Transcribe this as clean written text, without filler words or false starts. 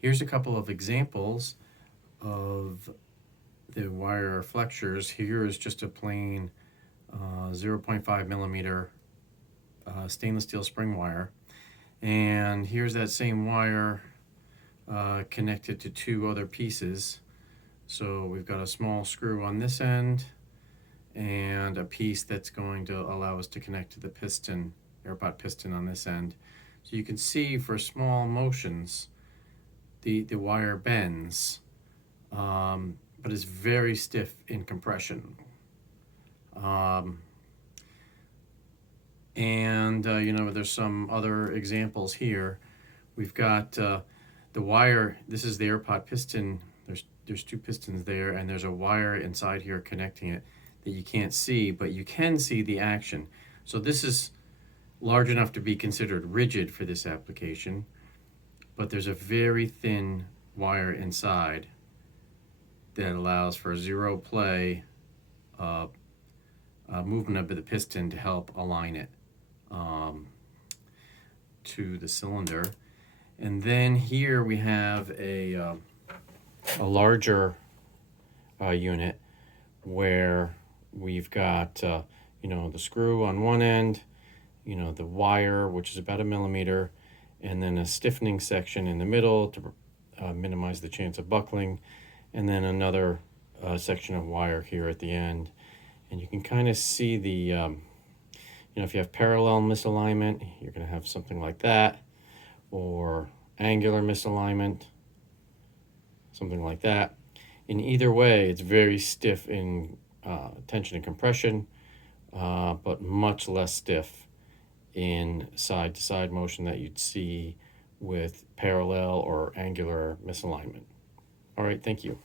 Here's a couple of examples of the wire flexures. Here is just a plain 0.5 millimeter stainless steel spring wire. And here's that same wire connected to two other pieces. So we've got a small screw on this end and a piece that's going to allow us to connect to the piston, Airpot piston on this end. So you can see for small motions, the wire bends, but is very stiff in compression. There's some other examples here. We've got the wire. This is the Airpot piston. There's two pistons there, and there's a wire inside here connecting it that you can't see, but you can see the action. So this is large enough to be considered rigid for this application, but there's a very thin wire inside that allows for zero play movement of the piston to help align it to the cylinder. And then here we have a larger unit where we've got the screw on one end, the wire, which is about 1 millimeter, and then a stiffening section in the middle to minimize the chance of buckling, and then another section of wire here at the end. And you can kind of see the if you have parallel misalignment, you're going to have something like that, or angular misalignment, something like that. In either way, it's very stiff in tension and compression, but much less stiff in side-to-side motion that you'd see with parallel or angular misalignment. All right, thank you.